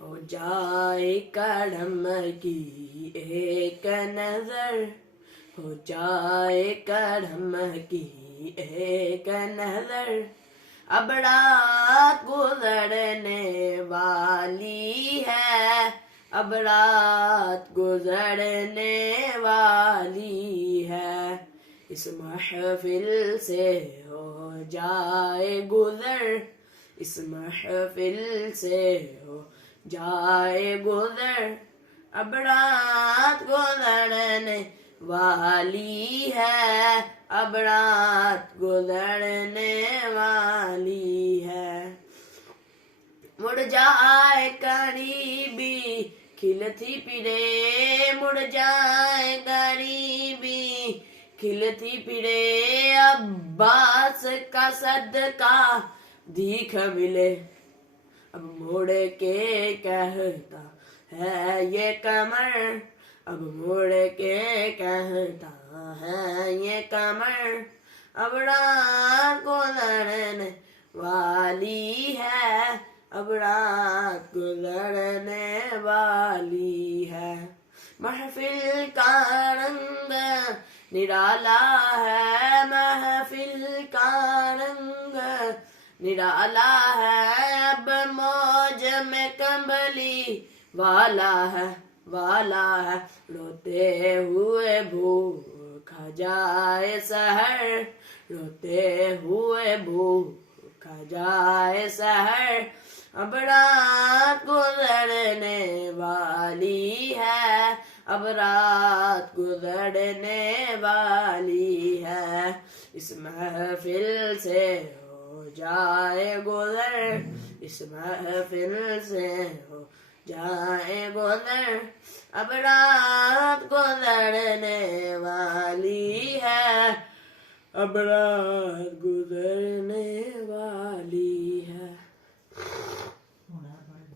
हो जाए करम की एक नजर, हो जाए करम की एक नजर, अब रात गुजरने वाली है, अब रात गुजरने वाली है। इस महफिल से हो जाए गुजर, इस महफिल से हो जाए गुजर, अब रात गुजरने वाली है, अब रात गुजरने वाली है। मुड़ जाए करीबी खिलती फिरे, मुड़ जाए करीबी खिलती फिरे, अब्बास का सदका दीख मिले, अब मुड़ के कहता है ये कमर, अब मुड़ के कहता है ये कमर, अब रात गुजरने वाली है, अब रात गुजरने वाली है। महफिल का रंग निराला है, महफिल का रंग निराला है, अब मौज में कंबली वाला है, वाला है। रोते हुए भूखा जाए सहर, रोते हुए भूखा जाए सहर, अब रात गुजरने वाली है, अब रात गुजरने वाली है। इस महफिल से हो जाए गुजर, इस महफिल से हो जाए गुजर, अब रात गुजरने वाली है, अब रात गुजर